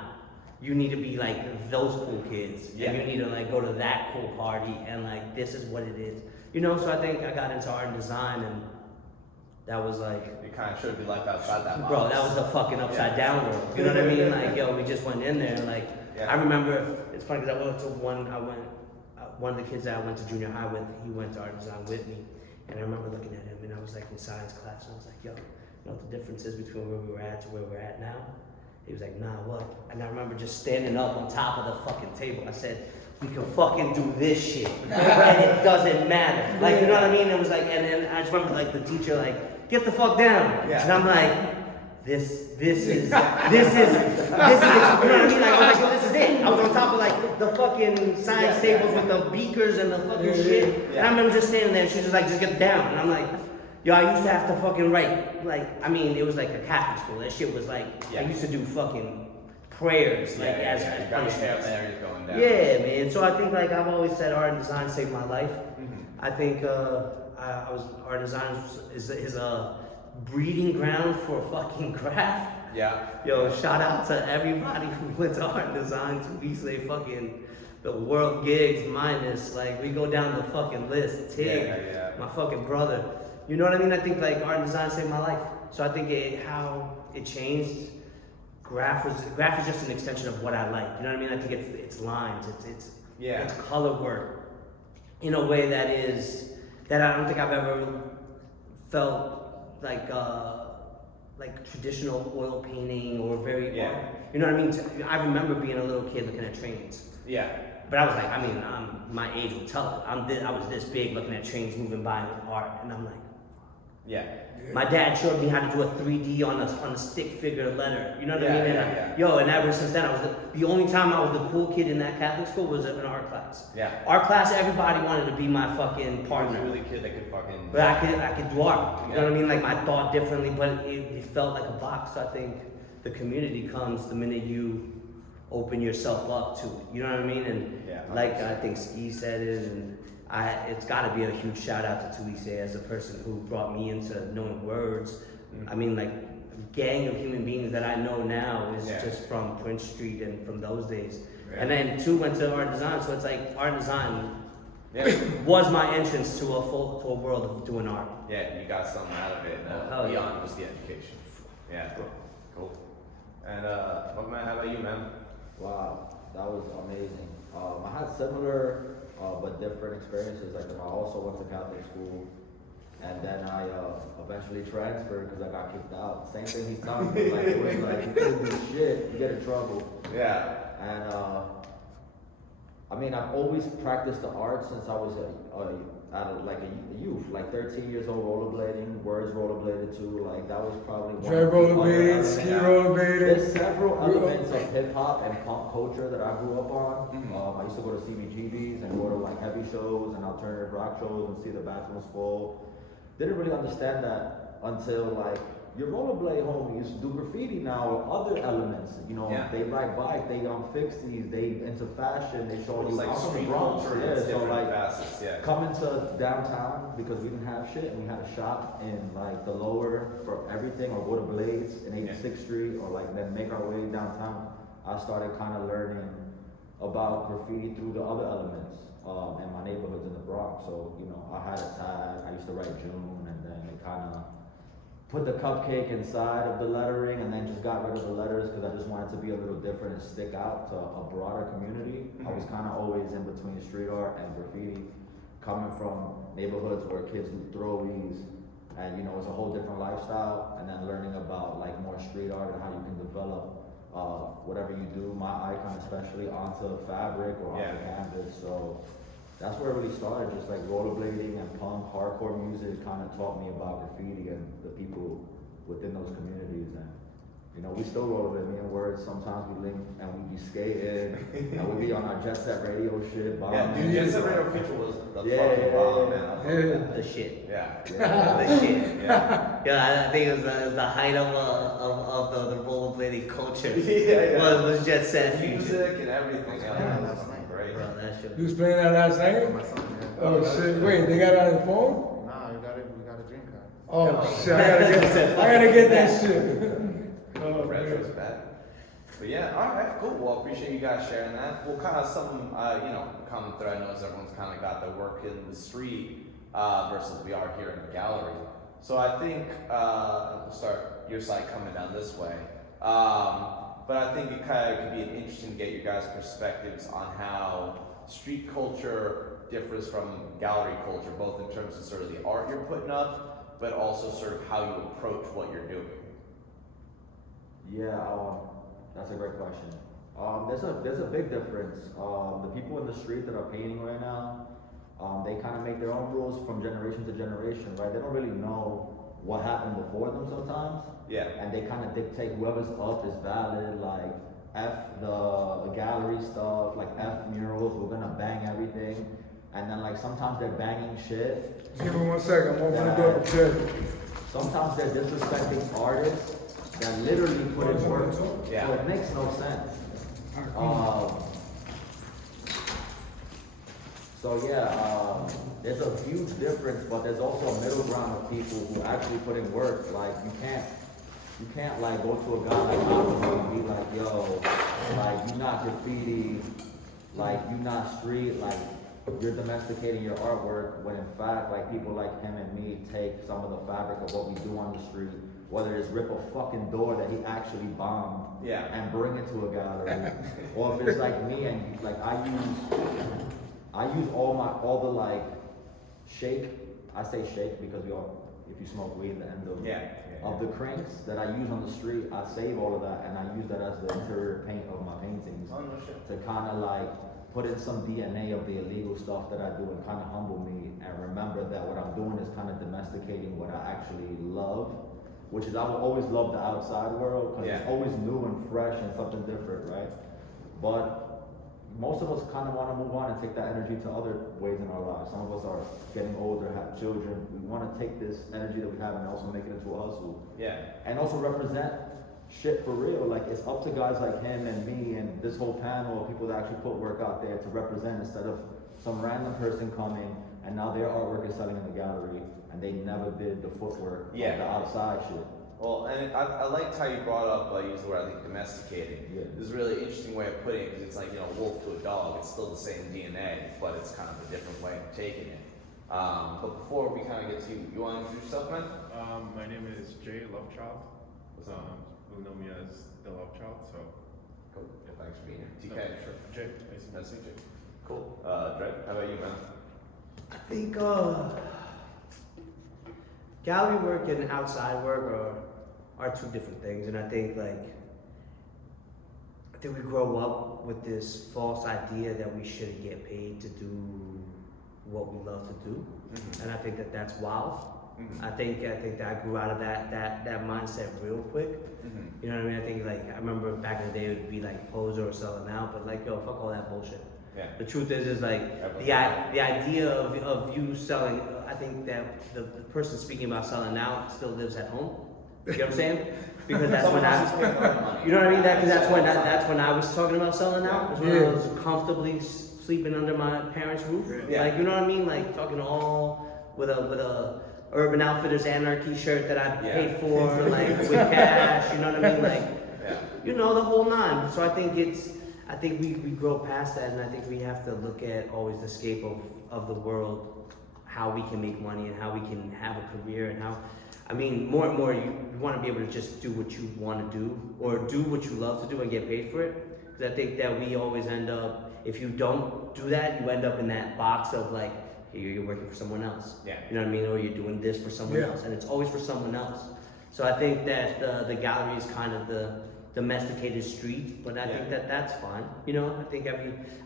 you need to be like those cool kids. Yeah. And you need to like go to that cool party and like, this is what it is. You know, so I think I got into art and design, and that was like, You kind of showed your life outside that box. bro, that was the fucking upside down world. You know what I mean? Like, yo, we just went in there and like, Yeah. I remember, it's funny because one of the kids that I went to junior high with, he went to art design with me. And I remember looking at him, and I was like in science class, and I was like, yo, you know what the difference is between where we were at to where we're at now? He was like, nah, what? And I remember just standing up on top of the fucking table. I said, we can fucking do this shit, and it doesn't matter. Like, you know what I mean? It was like, and then I just remember like the teacher like, get the fuck down. Yeah. And I'm like, this is, you know what I mean? Like, I was like, yo, this is it. I was on top of like the fucking science tables with the beakers and the fucking shit. And I remember just standing there, and she was like, just get down. And I'm like, yo, I used to have to fucking write, like, I mean, it was like a Catholic school. That shit was like, I used to do fucking prayers, like, as punishments. Going down. Yeah, man. So I think like I've always said art and design saved my life. I think I was art design is a breeding ground for fucking craft. Yeah. Yo, shout out to everybody who went to art and design. We say fucking the world gigs minus, like, we go down the fucking list. Tig, my fucking brother. You know what I mean? I think like art and design saved my life. So I think how it changed. Graph is just an extension of what I like. You know what I mean? I think it's lines, it's color work in a way that I don't think I've ever felt like traditional oil painting or very you know what I mean? I remember being a little kid looking at trains. Yeah. But I was like, I mean, my age will tell it. I was this big looking at trains moving by with art, and I'm like, Yeah. my dad showed me how to do a 3D on a stick figure letter. You know what I mean? And ever since then, I was the only time I was the cool kid in that Catholic school was in art class. Yeah. Art class, everybody wanted to be my fucking I was partner. a really kid that could fucking. But I could do art. You know what I mean? Like, I thought differently, but it felt like a box. So I think the community comes the minute you open yourself up to it. You know what I mean? And like I think Ski said it, and it's got to be a huge shout out to Tulise as a person who brought me into knowing words. I mean, like, gang of human beings that I know now is just from Prince Street and from those days. And then went to art design, so it's like art design was my entrance to a world of doing art. Yeah, you got something out of it. Beyond just the education. Yeah. Cool. And man, how about you, man? Wow, that was amazing. I had similar but different experiences. Like, I also went to Catholic school, and then I eventually transferred because I got kicked out. Same thing he's telling me. Like, it was like, you couldn't do shit, you get in trouble. Yeah. And I mean, I've always practiced the art since I was a youth, like 13 years old, rollerblading, words rollerbladed too, like that was probably one Dread of the other rollerblading, elements. ski There's rollerblading. several elements of hip hop and punk culture that I grew up on. Mhm. I used to go to CBGBs and go to like heavy shows and alternative rock shows and see the bathrooms full. Didn't really understand that until like your rollerblade homies do graffiti now or other elements. You know, Yeah. they ride bike, they fix these, they into fashion, they show It's you like I'm from the street Bronx. culture, Yeah, it's so different like facets, yeah. coming to downtown because we didn't have shit and we had a shop in like the lower for everything or go to Blades in 86th Street or like then make our way downtown. I started kind of learning about graffiti through the other elements in my neighborhoods in the Bronx. So, you know, I had a tag, I used to write June and then it kind of put the cupcake inside of the lettering and then just got rid of the letters because I just wanted to be a little different and stick out to a broader community. I was kind of always in between street art and graffiti, coming from neighborhoods where kids do throwies and you know it's a whole different lifestyle, and then learning about like more street art and how you can develop whatever you do, my icon especially, onto fabric or onto canvas. So that's where it really started, just like rollerblading and punk, hardcore music kind of taught me about graffiti and the people within those communities. And you know, we still rollerblade, me and Words, sometimes we link and we be skating, and we be on our Jet Set Radio shit, bombing. Yeah, dude, Jet Set Radio feature was the Yeah, fucking yeah, bomb, yeah, man. I love yeah. that. The shit. Yeah. The shit. Yeah. Yeah, I think it was the height of the rollerblading culture. Yeah. Was Jet Set future. Music and everything. Yeah, Yeah, that's that's fucking nice. great. Bro, that shit. You was playing that last night? For my son, yeah. Oh shit! Wait, they got it on the phone? Nah, we got a dream card. Oh shit! I gotta get that shit. Oh, Retro's man. bad. But yeah, alright, cool. Well, appreciate you guys sharing that. Well, kind of some, common thread. I know is everyone's kind of got their work in the street versus we are here in the gallery. So I think, we'll start your side coming down this way. But I think it kind of could be interesting to get your guys' perspectives on how street culture differs from gallery culture, both in terms of sort of the art you're putting up, but also sort of how you approach what you're doing. Yeah, that's a great question. There's a big difference. The people in the street that are painting right now, they kind of make their own rules from generation to generation, right? They don't really know what happened before them sometimes. Yeah. And they kind of dictate whoever's up is valid, like F the gallery stuff, like F murals, we're gonna bang everything. And then like sometimes they're banging shit. Just give me 1 second. I'm opening the door for Ted. Sometimes they're disrespecting artists that literally put in work. Yeah. So it makes no sense. There's a huge difference, but there's also a middle ground of people who actually put in work. Like you can't like go to a guy like Malcolm and be like, yo, like you not graffiti, like you not street, like you're domesticating your artwork, when in fact like people like him and me take some of the fabric of what we do on the street, whether it's rip a fucking door that he actually bombed and bring it to a gallery, or if it's like me and like I use all the like shake, I say shake because if you smoke weed at the end of the cranks that I use on the street, I save all of that and I use that as the interior paint of my paintings to kind of like put in some DNA of the illegal stuff that I do and kind of humble me and remember that what I'm doing is kind of domesticating what I actually love, which is I will always love the outside world because it's always new and fresh and something different, right? But most of us kind of want to move on and take that energy to other ways in our lives. Some of us are getting older, have children. We want to take this energy that we have and also make it into a hustle. Yeah. And also represent shit for real. Like it's up to guys like him and me and this whole panel of people that actually put work out there to represent instead of some random person coming and now their artwork is selling in the gallery and they never did the footwork of the outside shit. Well, and I liked how you brought up, use the word, I think, domesticating. Yeah. This is a really interesting way of putting it, because it's like, wolf to a dog, it's still the same DNA, but it's kind of a different way of taking it. But before we kind of get to you want to introduce yourself, man? My name is Jay Lovechild. What's up? Who know me as the Lovechild, so. Cool. Yeah, thanks for being here. No, TK. sure. Jay, nice to Nice to meet meet you. Cool. Dre, how about you, man? I think gallery work and outside work are two different things, and I think like think we grow up with this false idea that we shouldn't get paid to do what we love to do, and I think that that's wild. I think that I grew out of that mindset real quick. You know what I mean? I think like I remember back in the day it would be like poser or selling out, but like yo, fuck all that bullshit. Yeah. The truth is like the idea of you selling. I think that the person speaking about selling out still lives at home. You know what I'm saying? Because that's when you know what I mean? That's when I was talking about selling out. Was when I was comfortably sleeping under my parents' roof. Yeah. Like you know what I mean? Like talking all with a Urban Outfitters Anarchy shirt that I paid for, like with cash. You know what I mean? Like you know the whole nine. So I think we grow past that, and I think we have to look at always the scape of the world, how we can make money and how we can have a career and how. I mean, more and more, you want to be able to just do what you want to do or do what you love to do and get paid for it. Because I think that we always end up, if you don't do that, you end up in that box of like, hey, you're working for someone else. Yeah. You know what I mean? Or you're doing this for someone else. And it's always for someone else. So I think that the gallery is kind of the domesticated street, but I think that that's fine. You know, I think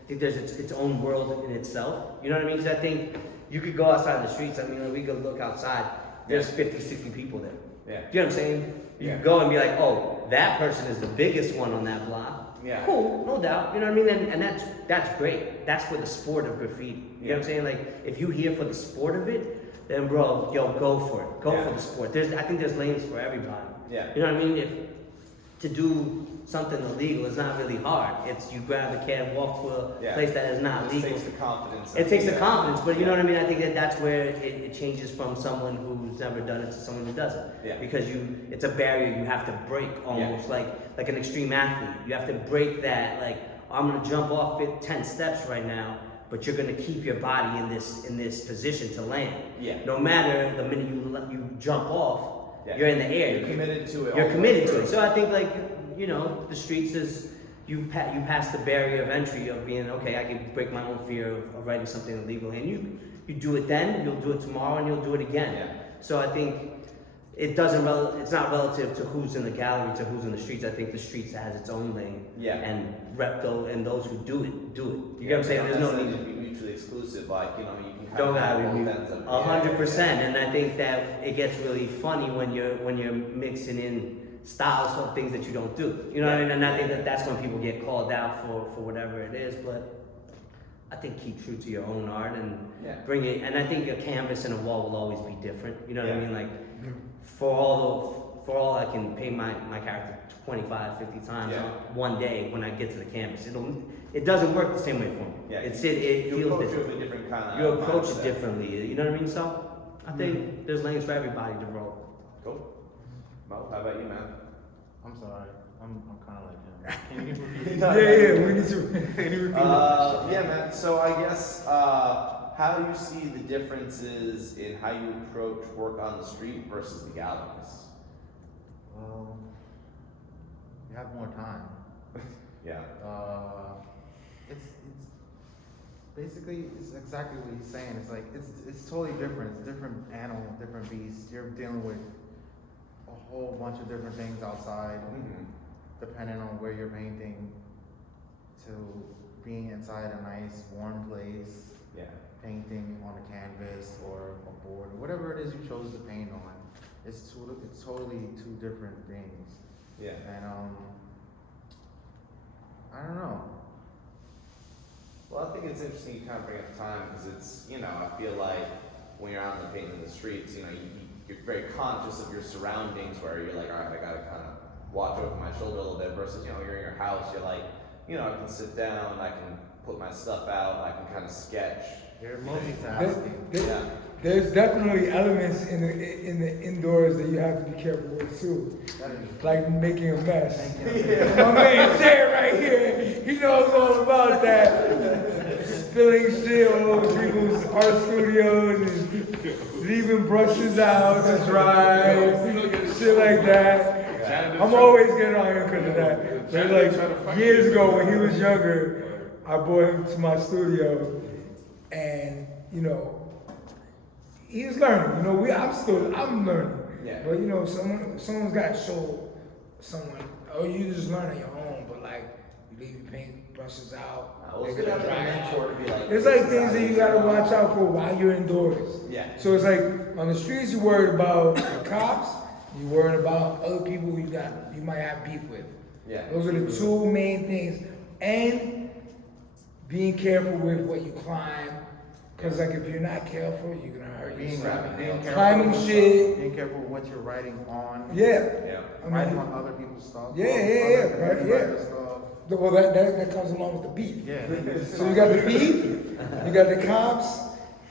there's its own world in itself. You know what I mean? Because I think you could go outside the streets. I mean, we could look outside. There's 50, 60 people there. Yeah. You know what I'm saying? You can go and be like, oh, that person is the biggest one on that block. Yeah. Cool, no doubt. You know what I mean? And that's great. That's for the sport of graffiti. You know what I'm saying? Like, if you here for the sport of it, then bro, yo, go for it. Go for the sport. I think there's lanes for everybody. Yeah. You know what I mean? If to do something illegal is not really hard. It's you grab a can, walk to a place that is not legal. It takes the confidence. It takes the confidence, but you know what I mean? I think that's where it changes from someone who's never done it to someone who does it. Yeah. Because it's a barrier you have to break almost like an extreme athlete. You have to break that, like, I'm gonna jump off 10 steps right now, but you're gonna keep your body in this position to land. Yeah. No matter the minute you jump off, you're in the air. You're committed to it. You're committed to it. So I think like, you know, the streets is, you pass the barrier of entry of being, okay, I can break my own fear of writing something illegal. And you do it then, you'll do it tomorrow, and you'll do it again. Yeah. So I think it's not relative to who's in the gallery to who's in the streets. I think the streets has its own lane. Yeah. And and those who do it. You get what I'm saying? There's no need to be mutually exclusive. Like, you know, you can don't kind gotta of be have both ends of it. 100%, and I think that it gets really funny when you're mixing in styles of things that you don't do. You know what I mean? And I think that's when people get called out for whatever it is. But I think keep true to your own art and bring it. And I think a canvas and a wall will always be different. You know what I mean? Like for all I can paint my character 25, 50 times on one day when I get to the canvas. It doesn't work the same way for me. Yeah. It You feels approach it different. with a different kind of You approach it mindset. differently. You know what I mean? So I think there's lanes for everybody to roll. Cool. Mo, how about you, man? I'm sorry. I'm kind of like him. Can you repeat? Yeah, we need to. Can you repeat Yeah, man. So I guess how do you see the differences in how you approach work on the street versus the galleries? Well, you have more time. Yeah. It's basically it's exactly what he's saying. It's like it's totally different. It's a different animal, different beast. You're dealing with a whole bunch of different things outside, depending on where you're painting, to being inside a nice warm place, painting on a canvas or a board, or whatever it is you chose to paint on. It's totally two different things. Yeah. And I don't know. Well, I think it's interesting you kind of bring up time because it's, you know, I feel like when you're out in the painting in the streets, you know, you're very conscious of your surroundings where you're like, all right, I gotta kind of watch over my shoulder a little bit versus, you know, you're in your house, you're like, you know, I can sit down, I can put my stuff out, I can kind of sketch. You're multitasking. There's definitely elements in the indoors that you have to be careful with too, like making a mess. My man Jay right here, he knows all about that. Spilling shit all over people's art studios and leaving brushes out to dry, shit like that. I'm always getting on him because of that. But like years ago when he was younger, I brought him to my studio, and you know, he was learning. You know, I'm learning. Yeah. But you know, someone's got to show someone. Oh, you just learn on your own. But like, You leave your paint brushes out. Well, it's they're good to gonna have dry a out. mentor to be like. It's like things that you gotta watch out for while you're indoors. Yeah. So it's like on the streets you're worried about the cops, you're worried about other people you might have beef with. Yeah. Those are the two main things. And being careful with what you climb. Cause like if you're not careful, you're gonna hurt Being yourself. careful. Climbing with shit. stuff, being careful with what you're writing on. Yeah. Yeah. I Writing mean, on other people's stuff. Yeah, other right, stuff. well that comes along with the beef. Yeah. So you got the beef, you got the cops,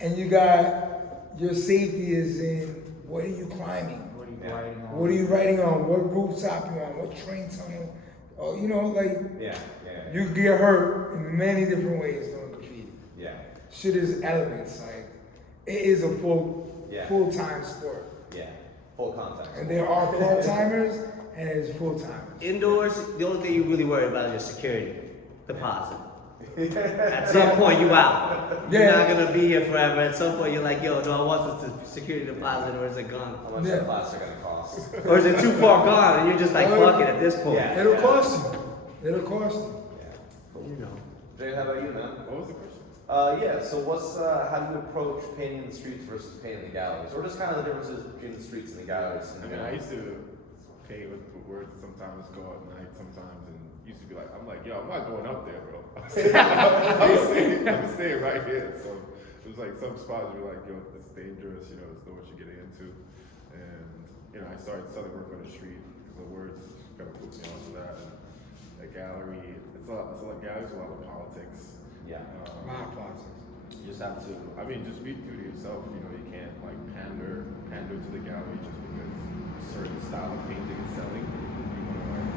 and you got your safety is in what are you climbing? What are you Yeah. writing on? What are you writing on? What rooftop you on? What train tunnel? Oh, you know, like Yeah. you get hurt in many different ways doing graffiti. Yeah. Shit is elements. Like it is a Yeah. full-time sport. Yeah. Full contact. And there are part-timers and there's full-timers. Indoors, the only thing you really worry about is your security deposit. At some point, you out. You're Yeah. not gonna be here forever. At some point, you're like, yo, do I want this security deposit or is it gone? How much Yeah. that class are gonna cost? Or is it too far gone and you're just like, fuck it at this point? Yeah. It'll cost you. It'll cost you. Yeah. But you know. Jay, how about you, man? What was the question? Yeah, so how do you approach painting the streets versus painting the galleries? Or just kind of the differences between the streets and the galleries? I mean, I used to paint with words and sometimes go at night sometimes and used to be like, I'm like, yo, I'm not going up there, bro. I'm staying right here. So it was like some spots were like, yo, it's dangerous, you know what you're getting into. And, I started selling work on the street because the words kind of put me onto that. And a gallery, it's a lot, galleries, a lot of politics. Yeah. My politics. You just have to, just be true to yourself. You can't like pander to the gallery just because a certain style of painting is selling. You want to like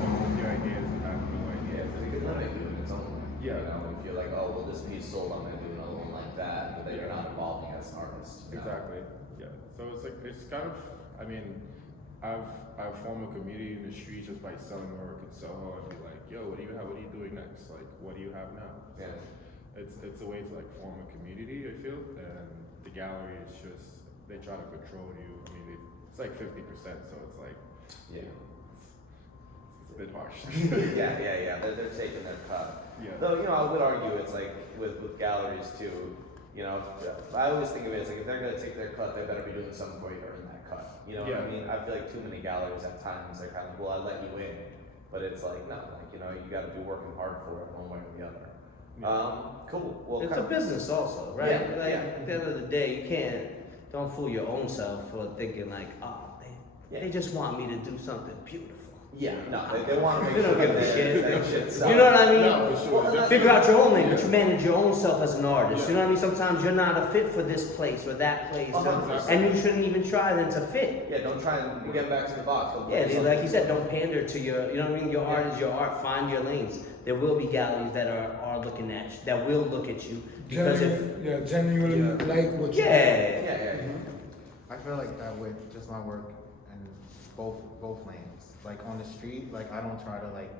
come up with your ideas and have no Yeah, idea. because you can limit you in its own way. Yeah. If you're like, oh, well, this piece sold, I'm gonna do another one like that, but then you're not evolving as an artist. Exactly. Yeah. So it's kind of, I've formed a community in the streets just by selling work in Soho and be like, yo, what do you have? What are you doing next? Like, what do you have now? So Yeah. it's a way to like form a community, I feel, and the gallery is just, they try to control you. I mean, it's like 50%, so it's like, Yeah. it's a bit harsh. Yeah. They're taking their cut. Yeah. Though, I would argue it's like with galleries too. I always think of it as like if they're gonna take their cut, they better be doing something for you to earn that cut. You know what I Yeah. mean? I feel like too many galleries at times they're kind of, well, I let you in, but it's like no, you got to be working hard for it one way or the other. Cool. Well, It's a business also, right? Yeah, Like, yeah. at the end of the day, don't fool your own self for thinking like, oh, they just want me to do something beautiful. Yeah, no, they want to make They sure don't give a that shit. that shit sells. You know what I mean? No, for sure. Well, Figure out your own lane, but you manage your own self as an artist. Yeah. You know what I mean? Sometimes you're not a fit for this place or that place, 100%. and you shouldn't even try then to fit. Yeah, don't try and get back to the box. Don't Yeah, put dude, something- like you said, don't pander to your, you know what I mean? Your art is your art. Find your lanes. There will be galleries that are looking at you, that will look at you because if Genuinely like what you yeah. I feel like that with just my work and both lanes. Like on the street, like I don't try to like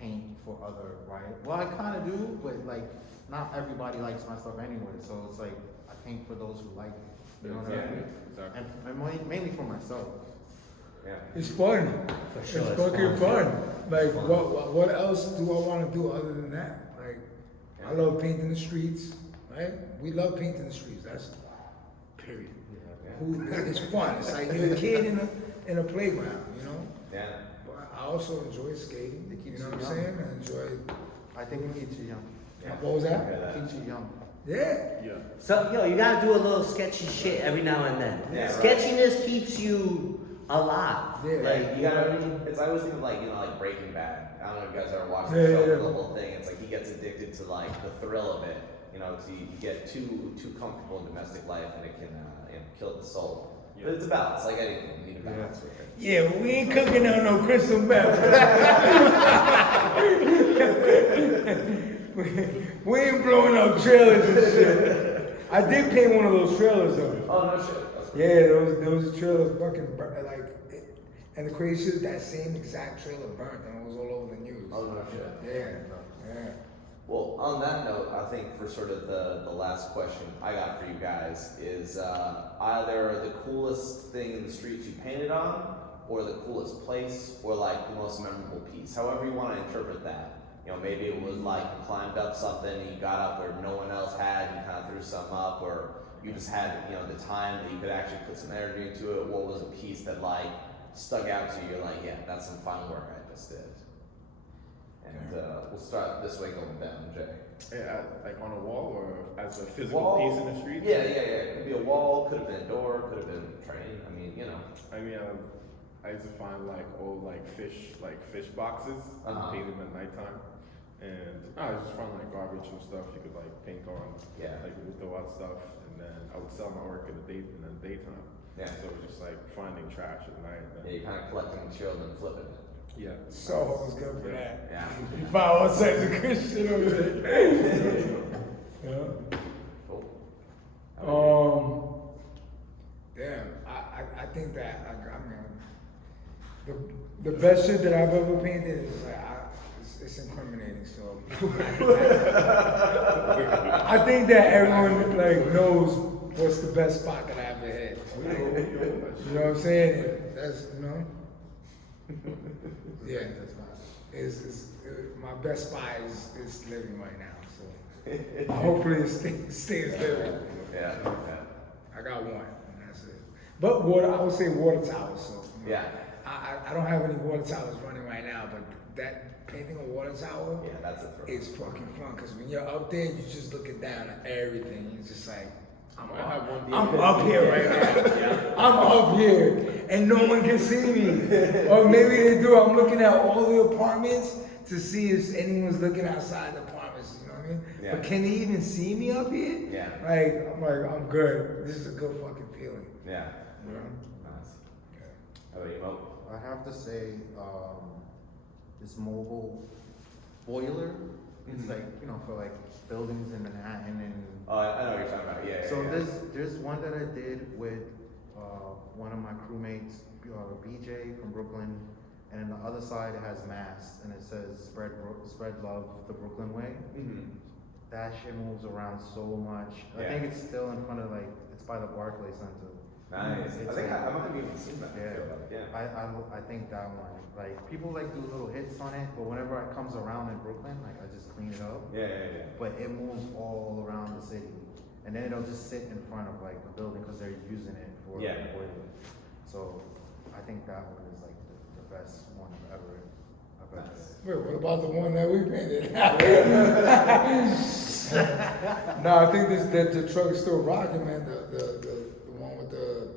paint for other, right? Well, I kind of do, but like not everybody likes my stuff anyway. So it's like I paint for those who like it. You know what I mean? Exactly. And mainly for myself. Yeah. It's fun. For sure, It's it's fucking fun. fun. Like, Fun. what else do I want to do other than that? Like, I love painting the streets, right? We love painting the streets. That's period. It's fun. It's like you're a kid in a playground, you know? Yeah. But I also enjoy skating. It keeps You know you what I'm young. saying? I enjoy. I think it keeps you young. Yeah. What was that? It keeps you young. Yeah. Yeah. So you gotta do a little sketchy shit every now and then. Yeah, right. Sketchiness keeps you alive. Yeah. Like You gotta. I always think of like Breaking Bad. I don't know if you guys ever watched the Yeah, show, yeah, the whole thing. It's like he gets addicted to like the thrill of it. Because you get too comfortable in domestic life and it can kill the soul. But it's a balance, like anything. You need a balance with it. Yeah, but we ain't cooking on no crystal meth. we ain't blowing up trailers and shit. I did paint one of those trailers though. Oh no shit. That's cool. Yeah, those trailers fucking like, and the crazy shit is that same exact trailer burnt and it was all over the news. Oh no shit. Yeah. Well, on that note, I think for sort of the last question I got for you guys is either the coolest thing in the streets you painted on, or the coolest place, or like the most memorable piece. However you want to interpret that. You know, maybe it was like you climbed up something and you got up where no one else had, you kind of threw something up, or you just had, you know, the time that you could actually put some energy into it. What was a piece that like stuck out to you? You're like, yeah, that's some fun work I just did. And we'll start this way going down, Jay. Yeah, like on a wall or as a physical Wall. piece in the street? Yeah. It could be a wall, could have been a door, could have been a train. I mean, you know. I mean, I used to find like old fish boxes and paint them at nighttime. And I just find like garbage and stuff you could like paint on. Yeah. Like you would throw out stuff and then I would sell my work in the daytime. Yeah. So it was just like finding trash at night. And Yeah, you kind of collecting material and then flipping it. yeah. Soho was good for that. Yeah. You find all types of good shit over there. Yeah. Cool. Damn, I think that I mean the best shit that I've ever painted is like it's incriminating. So I think that everyone like knows what's the best spot that I ever hit. You know what I'm saying? That's yeah. Is my best spot is living right now. So hopefully it stays living. Yeah. I got one, and that's it. But water, I would say water towers. So Yeah. I don't have any water towers running right now, but that painting a water tower Yeah, that's a thrill. is fucking fun because when you're up there, you're just looking down at everything. You're just like, I'm up here right now. I'm up here, and no one can see me. Or maybe they do. I'm looking at all the apartments to see if anyone's looking outside the apartments. You know what I mean? Yeah. But can they even see me up here? Yeah. I'm good. This is a good fucking feeling. Yeah. You know? Nice. How about you, Mo? I have to say, this mobile boiler, it's like, you know, for like buildings in Manhattan and. Oh, I know what you're talking about. Yeah. So yeah. there's one that I did with one of my crewmates, BJ from Brooklyn, and then the other side it has masts and it says spread love the Brooklyn way. Mm-hmm. That shit moves around so much. I Yeah. think it's still in front of it's by the Barclays Center. Nice. It's I think like- I might have even seen that. Yeah. I feel like. Yeah. I think that one, like people like do little hits on it, but whenever it comes around in Brooklyn, like I just clean it up. Yeah. But it moves all around the city, and then it'll just sit in front of like a building because they're using it for Yeah. the boiler. So I think that one is like the best one I've ever Nice. Wait, what about the one that we painted? No, I think the truck is still rocking, man. The one with the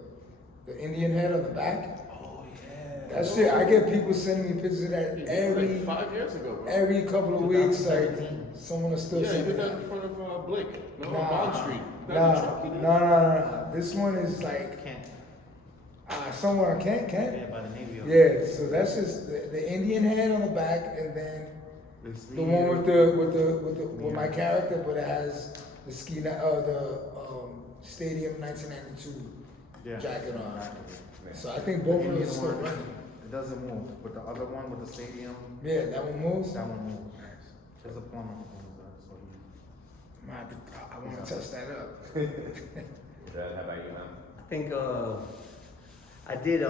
Indian head on the back. Oh yeah. That shit, I get people sending me pictures of that every like 5 years ago, bro. every couple of weeks. Like someone will still Yeah, you send me did that that. in front of Blake. No, Nah, Bond Street. That nah, the truck you did? no. This one is like somewhere I can't. Yeah, by the Navy. Yeah, so that's just the Indian head on the back, and then It's the one with my character, but it has the Stadium 1992 jacket on. So I think both of them are still running. It doesn't move, but the other one with the stadium, Yeah, that one moves. that one moves. There's a plumber who owns that, so I want to touch that up. Dad, how about you, man? I think I did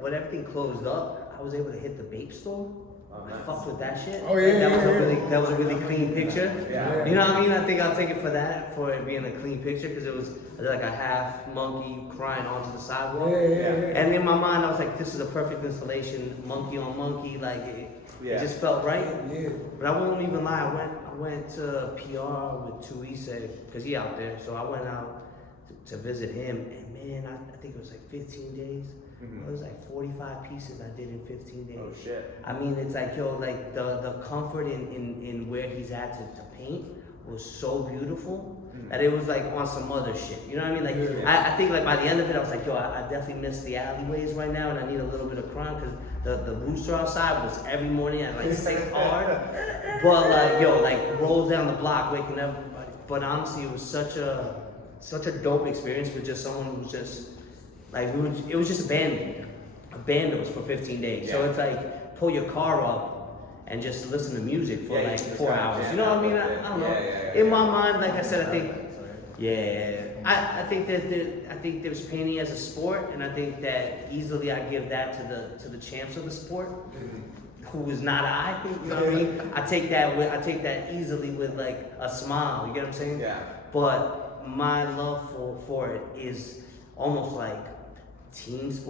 when everything closed up, I was able to hit the vape store. Oh, I nice. fucked with that shit. Oh, yeah, that was yeah, a yeah. really that was a really clean picture. Yeah. You know what I mean? I think I'll take it for that, for it being a clean picture, because it was like a half monkey crying onto the sidewalk. Yeah. And in my mind, I was like, this is a perfect installation, monkey on monkey, like it Yeah. just felt right. Yeah. But I won't even lie, I went to PR with Tuise, because he out there, so I went out to visit him, and man, I think it was like 15 days. Mhm. It was like 45 pieces I did in 15 days. Oh shit. I mean, it's like, yo, like the comfort in where he's at to paint was so beautiful that it was like on some other shit. You know what I mean? Like, Yeah. I think like by the end of it, I was like, yo, I definitely miss the alleyways right now, and I need a little bit of crime, because the rooster outside was every morning at like 6 hard. But like, yo, like rolls down the block, waking up. But honestly, it was such a dope experience with just someone who was just like, it was just abandoned for 15 days. So Yeah. it's like, pull your car up and just listen to music for Yeah, you like can just 4 kinda hours. jam You know what I out mean? with it. I don't know. Yeah. In my mind, like I said, I think Yeah, I think that I think there's painting as a sport, and I think that easily I give that to the champs of the sport, who is not I. You know what I mean? I take that easily with like a smile. You get what I'm saying? Yeah. But my love for it is almost like teams.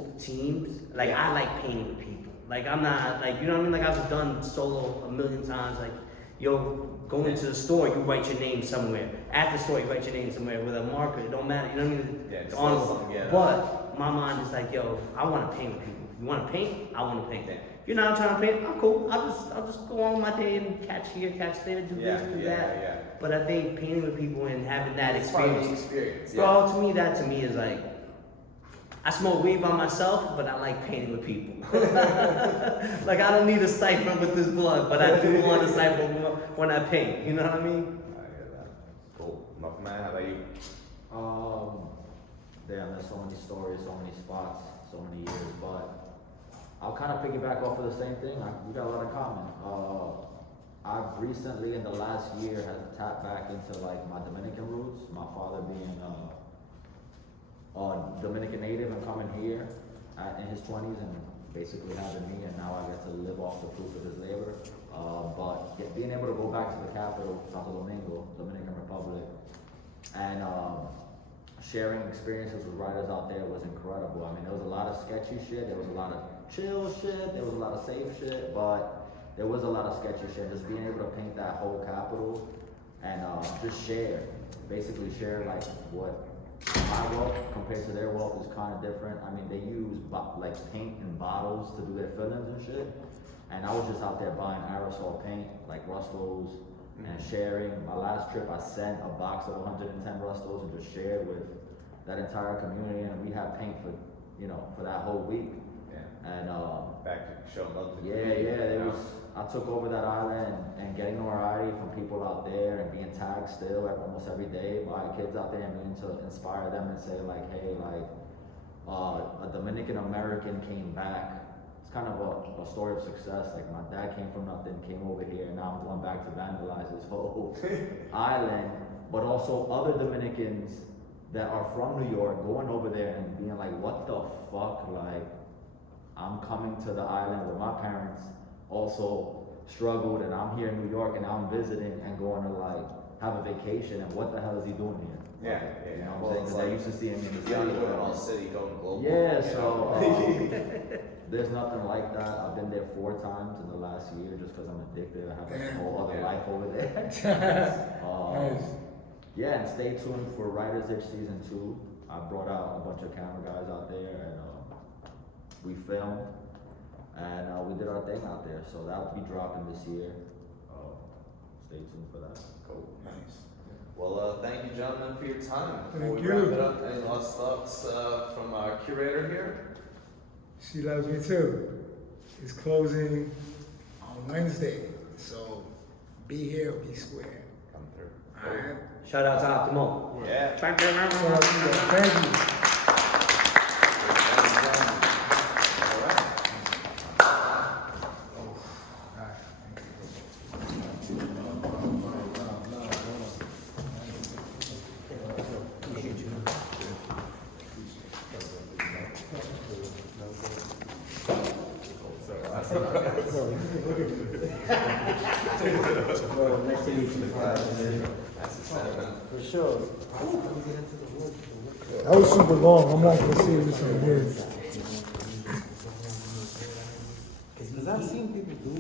Like I like painting with people. Like I'm not like, you know what I mean? Like I've done solo a million times. Like yo, go into the store, you write your name somewhere. At the store, you write your name somewhere with a marker. It don't matter. You know what I mean? Yeah, It's just on. something, yeah. But my mind is like, yo, I want to paint with people. You want to paint? I want to paint. Yeah. If you're not trying to paint, I'm cool. I'll just go on my day and catch here, catch there, do this, do that. Yeah. But I think painting with people and having that It's part of the experience, experience. bro, to me is like, I smoke weed by myself, but I like painting with people. Like I don't need a cipher with this blunt, but I do want a cipher when I paint. You know what I mean? I get that. Cool. Muffin Man, how about you? Damn, there's so many stories, so many spots, so many years, but I'll kind of piggyback off of the same thing. We got a lot in common. I've recently, in the last year, have tapped back into like my Dominican roots. My father being Dominican native and coming here in his 20s and basically having me, and now I get to live off the fruits of his labor. But being able to go back to the capital, Santo Domingo, Dominican Republic, and sharing experiences with writers out there was incredible. I mean, there was a lot of sketchy shit, there was a lot of chill shit, there was a lot of safe shit, but there was a lot of sketchy shit. Just being able to paint that whole capital and just basically share like what my wealth compared to their wealth is kind of different. I mean, they use like paint and bottles to do their fillings and shit. And I was just out there buying aerosol paint, like Rustos, and sharing. My last trip, I sent a box of 110 Rustos and just shared with that entire community. And we had paint for, for that whole week. Yeah. And Back to showing love to the yeah, community. I took over that island and getting notoriety from people out there and being tagged still like almost every day by kids out there and being to inspire them and say like, hey, like a Dominican American came back. It's kind of a story of success. Like my dad came from nothing, came over here, and now I'm going back to vandalize this whole island. But also other Dominicans that are from New York going over there and being like, what the fuck? Like, I'm coming to the island where my parents also struggled, and I'm here in New York and now I'm visiting and going to like have a vacation, and what the hell is he doing here? Yeah. You know Well, what I'm it's saying? 'Cause I like used to see him in the the city. underground city going global. Yeah, you so know? there's nothing like that. I've been there 4 times in the last year just because I'm addicted. I have like, a whole other Yeah. life over there. Nice. Yeah, and stay tuned for Writer's Itch Season 2. I brought out a bunch of camera guys out there, and we filmed, and we did our thing out there. So that'll be dropping this year. Stay tuned for that. Cool. Nice. Well, thank you, gentlemen, for your time. Before Thank we you. wrap it up, any last thoughts from our curator here? She loves me too. It's closing on Wednesday, so be here or be square. Come through. All right. Shout out to Optimal. Yeah. Shout out to you guys. Thank you. All right. For sure. That was super long. I'm not gonna save this on here. Because I've seen people do